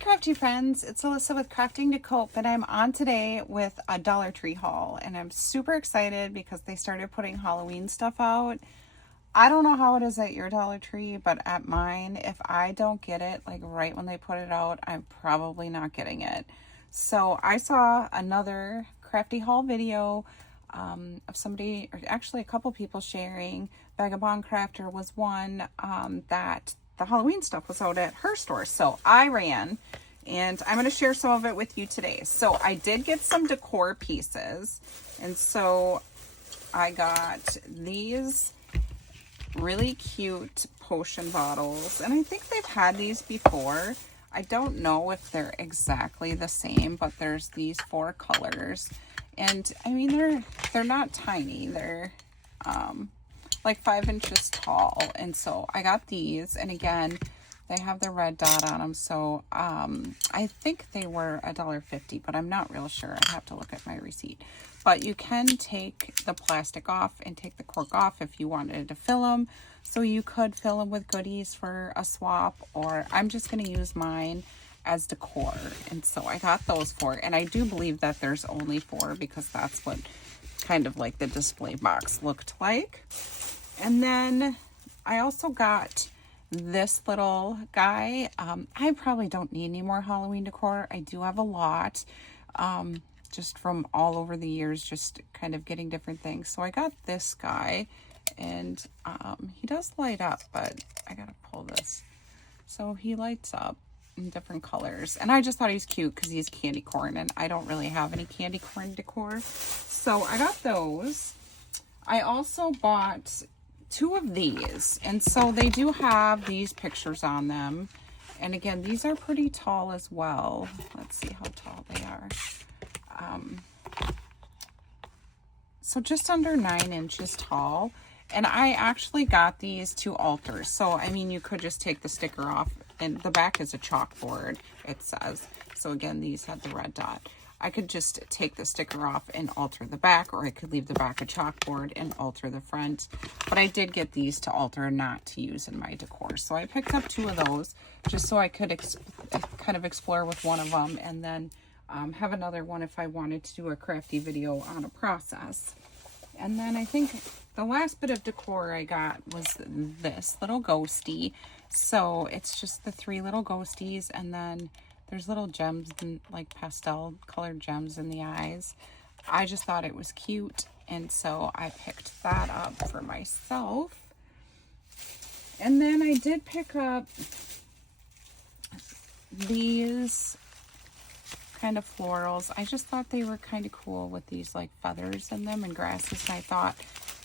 crafty friends, it's Alyssa with Crafting to Cope, and I'm on today with a Dollar Tree haul, and I'm super excited because they started putting Halloween stuff out. I don't know how it is at your Dollar Tree, but at mine, if I don't get it like right when they put it out, I'm probably not getting it. So I saw another crafty haul video of somebody, or actually a couple people sharing. Vagabond Crafter was one that the Halloween stuff was out at her store. So I ran, and I'm going to share some of it with you today. So I did get some decor pieces, and so I got these really cute potion bottles, and I think they've had these before. I don't know if they're exactly the same, but there's these 4 colors, and I mean they're not tiny. They're like 5 inches tall, and so I got these, and again they have the red dot on them, so I think they were $1.50, but I'm not real sure. I have to look at my receipt. But you can take the plastic off and take the cork off if you wanted to fill them. So you could fill them with goodies for a swap, or I'm just going to use mine as decor. And so I got those 4, and I do believe that there's only 4 because that's what kind of like the display box looked like. And then I also got this little guy. I probably don't need any more Halloween decor. I do have a lot. Just from all over the years, just kind of getting different things. So I got this guy, and he does light up, but I gotta pull this. So he lights up in different colors, and I just thought he was cute because he's candy corn, and I don't really have any candy corn decor. So I got those. I also bought 2 of these, and so they do have these pictures on them. And again, these are pretty tall as well. Let's see how tall they are. So just under 9 inches tall, and I actually got these 2 altars. So I mean, you could just take the sticker off, and the back is a chalkboard, it says. So again, these had the red dot. I could just take the sticker off and alter the back, or I could leave the back a chalkboard and alter the front. But I did get these to alter, not to use in my decor. So I picked up 2 of those just so I could kind of explore with one of them, and then have another one if I wanted to do a crafty video on a process. And then I think the last bit of decor I got was this little ghosty. So it's just the 3 little ghosties, and then there's little gems, and like pastel colored gems in the eyes. I just thought it was cute, and so I picked that up for myself. And then I did pick up these kind of florals. I just thought they were kind of cool with these like feathers in them and grasses, and I thought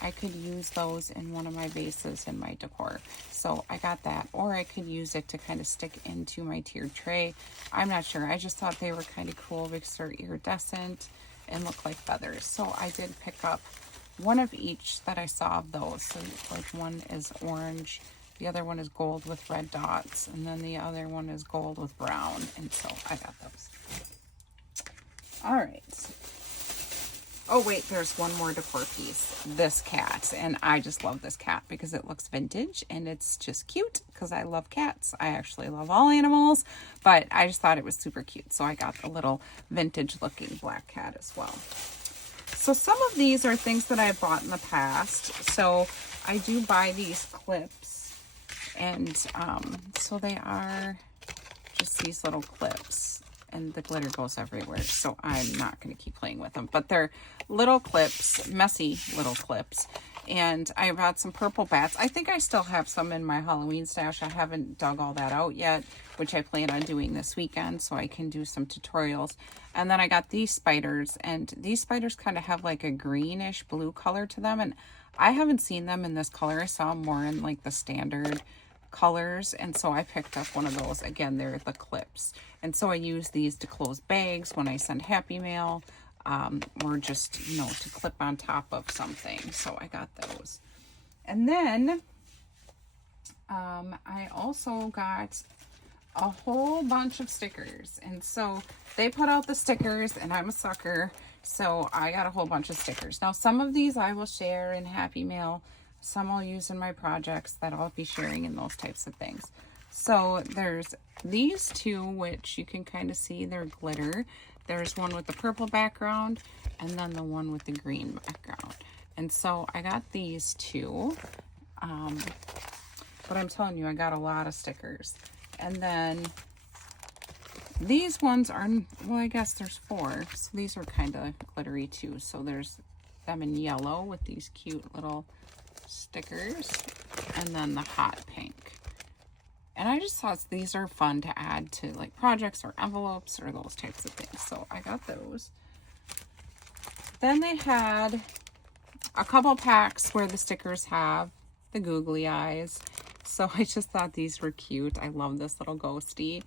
I could use those in one of my vases in my decor. So I got that, or I could use it to kind of stick into my tiered tray. I'm not sure. I just thought they were kind of cool because they're iridescent and look like feathers. So I did pick up one of each that I saw of those. So like one is orange, the other one is gold with red dots, and then the other one is gold with brown. And so I got those. All right. Oh wait, there's one more decor piece. This cat, and I just love this cat because it looks vintage and it's just cute because I love cats. I actually love all animals, but I just thought it was super cute. So I got the little vintage looking black cat as well. So some of these are things that I bought in the past. So I do buy these clips, and so they are just these little clips. And the glitter goes everywhere, so I'm not going to keep playing with them. But they're little clips, messy little clips. And I bought some purple bats. I think I still have some in my Halloween stash. I haven't dug all that out yet, which I plan on doing this weekend so I can do some tutorials. And then I got these spiders, and these spiders kind of have like a greenish blue color to them. And I haven't seen them in this color. I saw them more in like the standard colors, and so I picked up one of those. Again, they're the clips, and so I use these to close bags when I send happy mail, or just, you know, to clip on top of something. So I got those. And then I also got a whole bunch of stickers, and so they put out the stickers, and I'm a sucker, so I got a whole bunch of stickers. Now some of these I will share in happy mail, some I'll use in my projects that I'll be sharing in those types of things. So there's these two, which you can kind of see they're glitter. There's one with the purple background and then the one with the green background. And so I got these two. But I'm telling you, I got a lot of stickers. And then these ones are, well, I guess there's 4. So these are kind of glittery too. So there's them in yellow with these cute little stickers. And then the hot pink. And I just thought these are fun to add to like projects or envelopes or those types of things. So I got those. Then they had a couple packs where the stickers have the googly eyes. So I just thought these were cute. I love this little ghosty.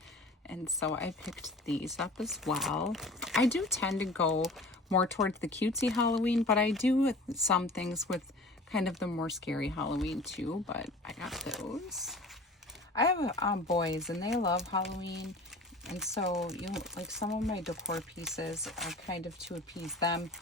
And so I picked these up as well. I do tend to go more towards the cutesy Halloween, but I do some things with kind of the more scary Halloween too, but I got those. I have boys and they love Halloween. And so, you know, like some of my decor pieces are kind of to appease them.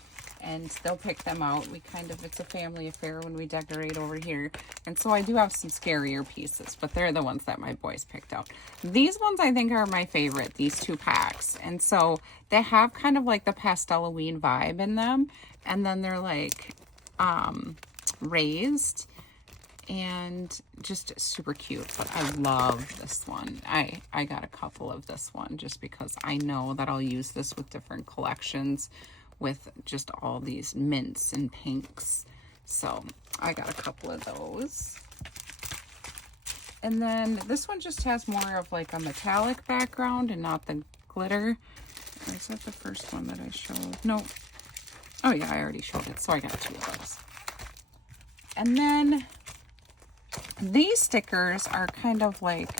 And they'll pick them out. It's a family affair when we decorate over here. And so I do have some scarier pieces, but they're the ones that my boys picked out. These ones I think are my favorite, these 2 packs. And so they have kind of like the pastel-Halloween vibe in them. And then they're like raised and just super cute. But I love this one. I got a couple of this one just because I know that I'll use this with different collections with just all these mints and pinks. So I got a couple of those. And then this one just has more of like a metallic background and not the glitter. Or is that the first one that I showed? No. Oh yeah, I already showed it. So I got 2 of those. And then these stickers are kind of like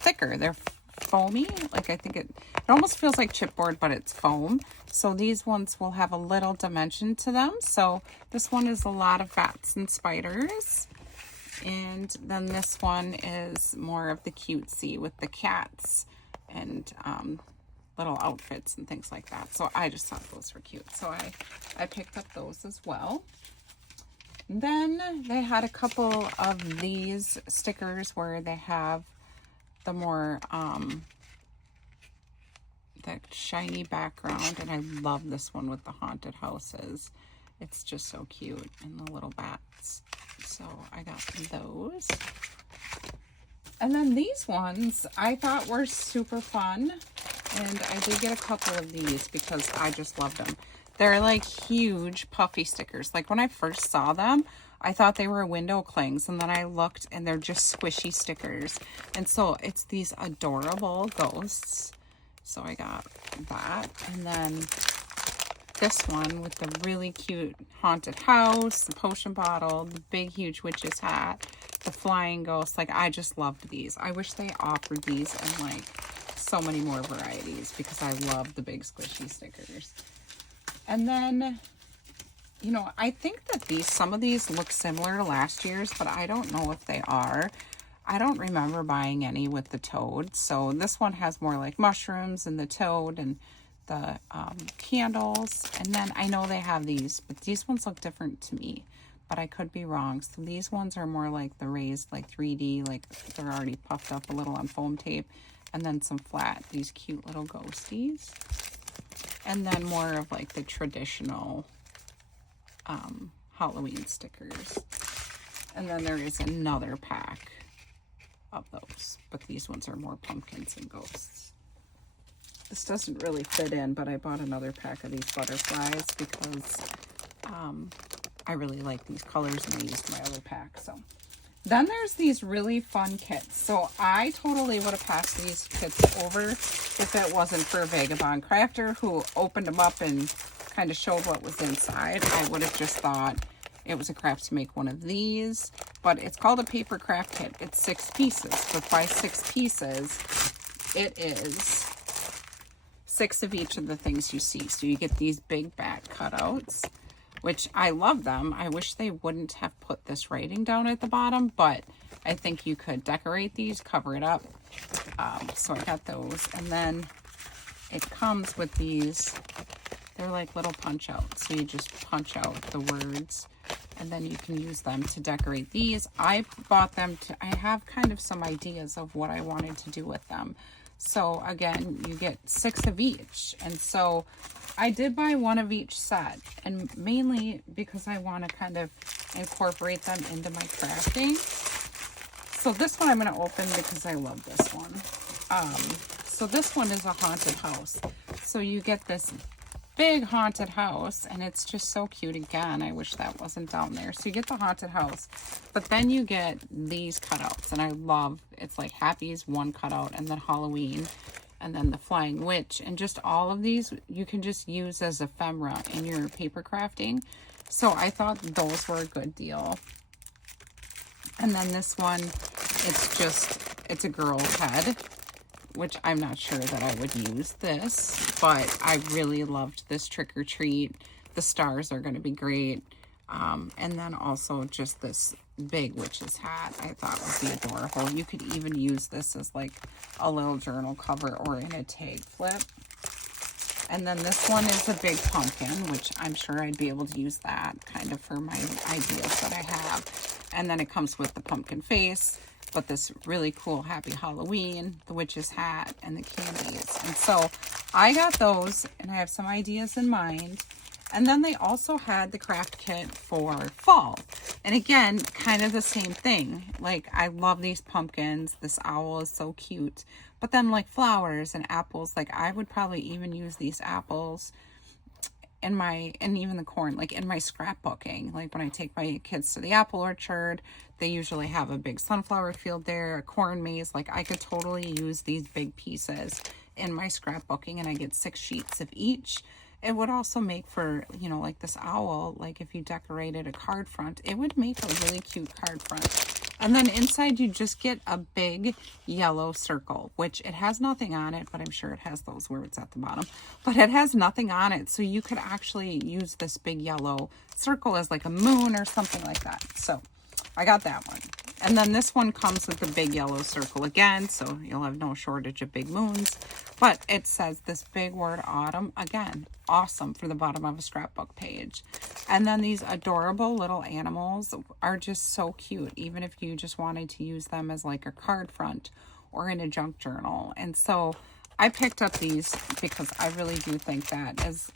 thicker. They're foamy. Like I think it almost feels like chipboard, but it's foam. So these ones will have a little dimension to them. So this one is a lot of bats and spiders. And then this one is more of the cutesy with the cats and little outfits and things like that. So I just thought those were cute. So I picked up those as well. Then they had a couple of these stickers where they have the more that shiny background, and I love this one with the haunted houses. It's just so cute, and the little bats. So I got those. And then these ones I thought were super fun, and I did get a couple of these because I just loved them. They're like huge puffy stickers. Like when I first saw them, I thought they were window clings, and then I looked and they're just squishy stickers. And so it's these adorable ghosts. So I got that. And then this one with the really cute haunted house, the potion bottle, the big huge witch's hat, the flying ghost. Like I just loved these. I wish they offered these in like so many more varieties because I love the big squishy stickers. And then, you know, I think that some of these look similar to last year's, but I don't know if they are. I don't remember buying any with the toad. So this one has more like mushrooms and the toad and the candles. And then I know they have these, but these ones look different to me, but I could be wrong. So these ones are more like the raised, like 3D, like they're already puffed up a little on foam tape. And then some flat, these cute little ghosties. And then more of like the traditional Halloween stickers. And then there is another pack of those, but these ones are more pumpkins and ghosts. This doesn't really fit in, but I bought another pack of these butterflies because I really like these colors and I used my other pack. So then there's these really fun kits. So I totally would have passed these kits over if it wasn't for Vagabond Crafter, who opened them up and kind of showed what was inside. I would have just thought it was a craft to make one of these, but it's called a paper craft kit. It's 6 pieces, but by 6 pieces, it is 6 of each of the things you see. So you get these big bat cutouts, which I love them. I wish they wouldn't have put this writing down at the bottom, but I think you could decorate these, cover it up. So I got those. And then it comes with these, they're like little punch outs. So you just punch out the words and then you can use them to decorate these. I bought them I have kind of some ideas of what I wanted to do with them. So again, you get 6 of each. And so I did buy 1 of each set, and mainly because I want to kind of incorporate them into my crafting. So this one I'm going to open because I love this one. So this one is a haunted house. So you get this big haunted house, and it's just so cute. Again, I wish that wasn't down there. So you get the haunted house, but then you get these cutouts, and I love, it's like Happy's one cutout, and then Halloween, and then the Flying Witch, and just all of these you can just use as ephemera in your paper crafting. So I thought those were a good deal. And then this one, it's a girl's head, which I'm not sure that I would use this, but I really loved this trick or treat. The stars are going to be great. And then also just this big witch's hat I thought would be adorable. You could even use this as like a little journal cover or in a tag flip. And then this one is a big pumpkin, which I'm sure I'd be able to use that kind of for my ideas that I have. And then it comes with the pumpkin face, but this really cool Happy Halloween, the witch's hat, and the candies. And so I got those, and I have some ideas in mind. And then they also had the craft kit for fall. And again, kind of the same thing. Like, I love these pumpkins. This owl is so cute. But then like flowers and apples, like I would probably even use these apples in my, and even the corn, like in my scrapbooking. Like when I take my kids to the apple orchard, they usually have a big sunflower field there, a corn maze. Like I could totally use these big pieces in my scrapbooking, and I get 6 sheets of each. It would also make for, you know, like this owl, like if you decorated a card front, it would make a really cute card front. And then inside you just get a big yellow circle, which it has nothing on it, but I'm sure it has those words at the bottom. But it has nothing on it, so you could actually use this big yellow circle as like a moon or something like that. So I got that one. And then this one comes with the big yellow circle again, so you'll have no shortage of big moons. But it says this big word autumn, again, awesome for the bottom of a scrapbook page. And then these adorable little animals are just so cute, even if you just wanted to use them as like a card front or in a junk journal. And so I picked up these because I really do think that is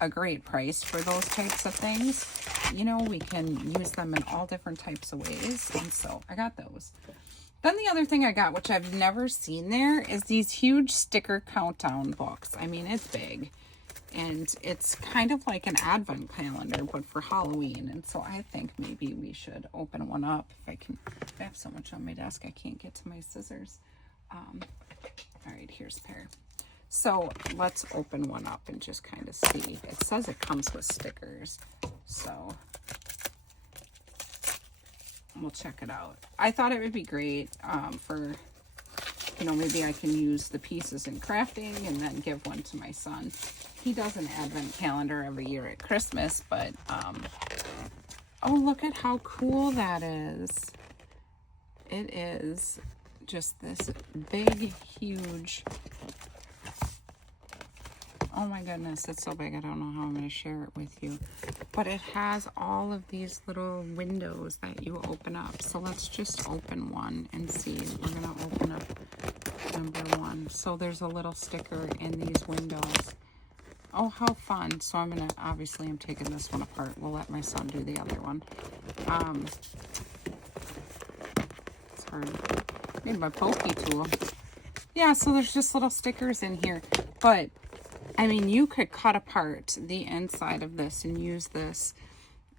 a great price for those types of things. You know, we can use them in all different types of ways, and so I got those. Then the other thing I got, which I've never seen there, is these huge sticker countdown books. I mean, it's big, and it's kind of like an advent calendar, but for Halloween. And so I think maybe we should open one up. If I can, I have so much on my desk I can't get to my scissors. All right, here's a pair. So let's open one up and just kind of see. It says it comes with stickers, so we'll check it out. I thought it would be great for, you know, maybe I can use the pieces in crafting and then give one to my son. He does an advent calendar every year at Christmas, but oh, look at how cool that is. It is just this big, huge, oh my goodness, it's so big, I don't know how I'm going to share it with you. But it has all of these little windows that you open up. So let's just open one and see. We're going to open up number 1. So there's a little sticker in these windows. Oh, how fun. So I'm going to, obviously I'm taking this one apart. We'll let my son do the other one. It's hard. I need my pokey tool. Yeah, so there's just little stickers in here. But I mean, you could cut apart the inside of this and use this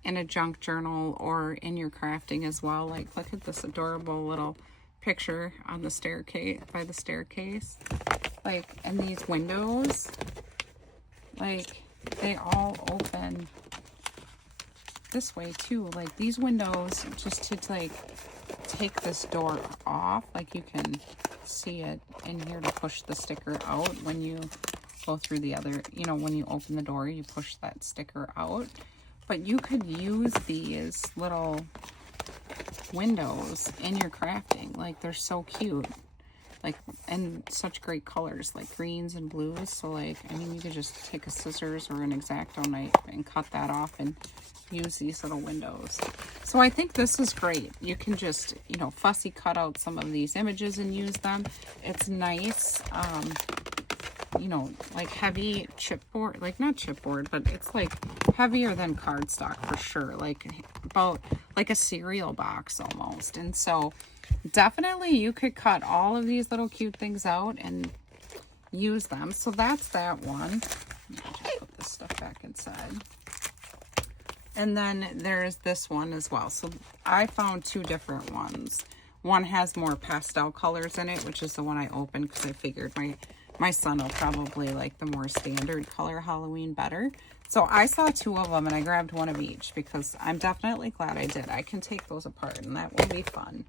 in a junk journal or in your crafting as well. Like, look at this adorable little picture on the staircase, by the staircase. Like, and these windows, like, they all open this way too. Like, these windows, just to, like, take this door off, like, you can see it in here to push the sticker out when you go through the other, you know, when you open the door, you push that sticker out. But you could use these little windows in your crafting. Like, they're so cute. like, and such great colors, like greens and blues. So like, I mean, you could just take a scissors or an X-Acto knife and cut that off and use these little windows. So I think this is great. You can just, you know, fussy cut out some of these images and use them. It's nice, you know, like heavy chipboard, like not chipboard, but it's like heavier than cardstock for sure, like about like a cereal box almost. And so definitely you could cut all of these little cute things out and use them. So that's that one. I'll just put this stuff back inside. And then there's this one as well. So I found two different ones. One has more pastel colors in it, which is the one I opened because I figured my son will probably like the more standard color Halloween better. So I saw two of them and I grabbed one of each because I'm definitely glad I did. I can take those apart and that will be fun.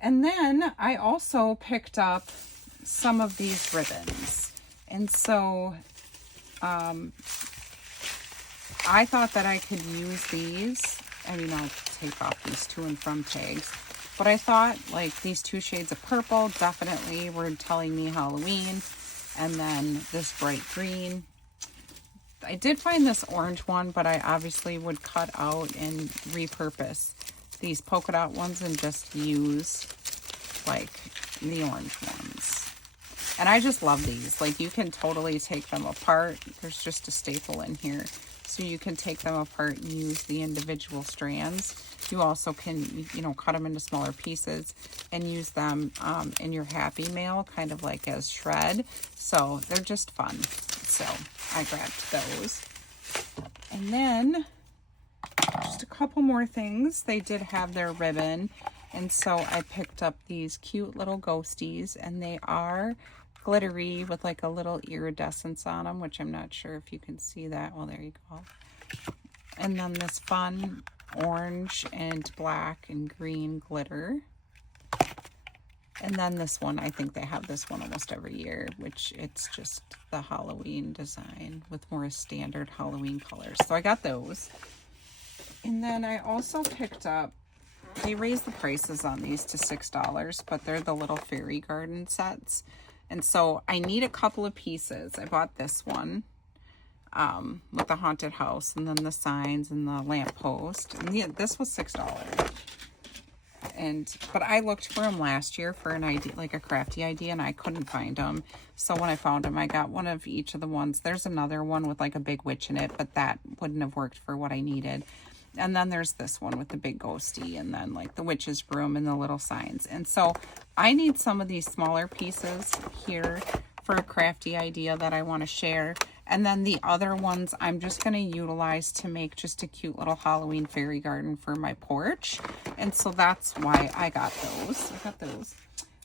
And then I also picked up some of these ribbons. And so I thought that I could use these. I mean, I'll take off these to and from tags. But I thought like these two shades of purple definitely were telling me Halloween. And then this bright green. I did find this orange one, but I obviously would cut out and repurpose these polka dot ones and just use like the orange ones. And I just love these. Like you can totally take them apart. There's just a staple in here. So you can take them apart and use the individual strands. You also can, you know, cut them into smaller pieces and use them in your Happy Mail, kind of like as shred. So they're just fun. So I grabbed those. And then just a couple more things. They did have their ribbon. And so I picked up these cute little ghosties, and they are glittery with like a little iridescence on them, which I'm not sure if you can see that. Well, there you go. And then this fun orange and black and green glitter. And then this one, I think they have this one almost every year, which it's just the Halloween design with more standard Halloween colors. So I got those. And then I also picked up, they raised the prices on these to $6, but they're the little fairy garden sets. And so I need a couple of pieces. I bought this one with the haunted house and then the signs and the lamppost. And yeah, this was $6. But I looked for them last year for an idea, like a crafty idea, and I couldn't find them. So when I found them, I got one of each of the ones. There's another one with like a big witch in it, but that wouldn't have worked for what I needed. And then there's this one with the big ghosty and then like the witch's broom and the little signs. And so I need some of these smaller pieces here for a crafty idea that I want to share. And then the other ones I'm just going to utilize to make just a cute little Halloween fairy garden for my porch. And so that's why I got those. I got those.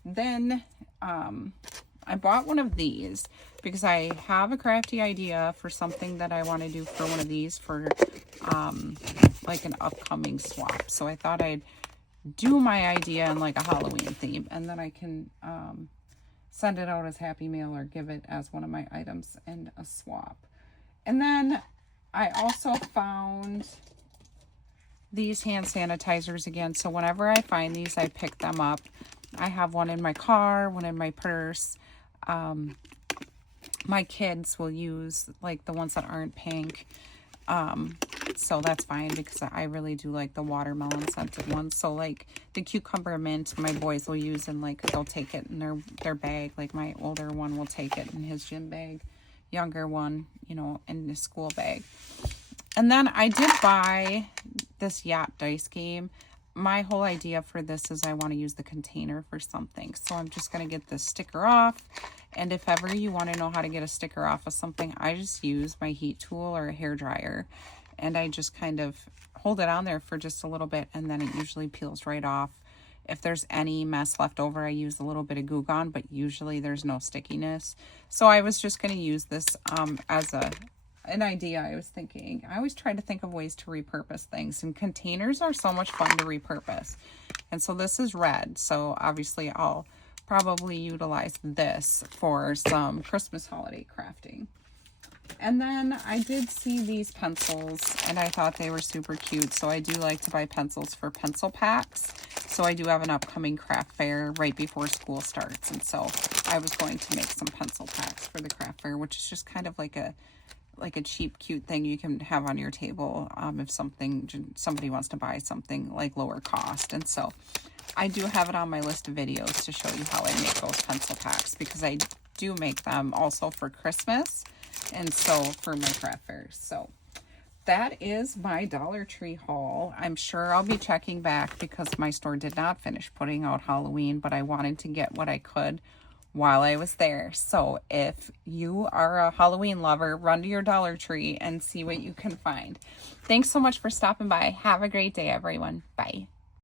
Then I bought one of these because I have a crafty idea for something that I want to do for one of these for like an upcoming swap. So I thought I'd do my idea in like a Halloween theme, and then I can send it out as Happy Mail or give it as one of my items in a swap. And then I also found these hand sanitizers again. So whenever I find these, I pick them up. I have one in my car, one in my purse. My kids will use like the ones that aren't pink. So that's fine because I really do like the watermelon scented ones. So like the cucumber mint, my boys will use and like they'll take it in their bag. Like my older one will take it in his gym bag, younger one, you know, in his school bag. And then I did buy this yacht dice game. My whole idea for this is I want to use the container for something. So I'm just going to get this sticker off. And if ever you want to know how to get a sticker off of something, I just use my heat tool or a hair dryer. And I just kind of hold it on there for just a little bit, and then it usually peels right off. If there's any mess left over, I use a little bit of Goo Gone, but usually there's no stickiness. So I was just going to use this as an idea. I was thinking, I always try to think of ways to repurpose things, and containers are so much fun to repurpose. And so this is red, so obviously I'll probably utilize this for some Christmas holiday crafting. And then I did see these pencils and I thought they were super cute. So I do like to buy pencils for pencil packs. So I do have an upcoming craft fair right before school starts. And so I was going to make some pencil packs for the craft fair, which is just kind of like a cheap, cute thing you can have on your table if somebody wants to buy something like lower cost. And so I do have it on my list of videos to show you how I make those pencil packs, because I do make them also for Christmas and so for my craft fairs. So that is my Dollar Tree haul. I'm sure I'll be checking back because my store did not finish putting out Halloween, but I wanted to get what I could while I was there. So if you are a Halloween lover, run to your Dollar Tree and see what you can find. Thanks so much for stopping by. Have a great day, everyone. Bye.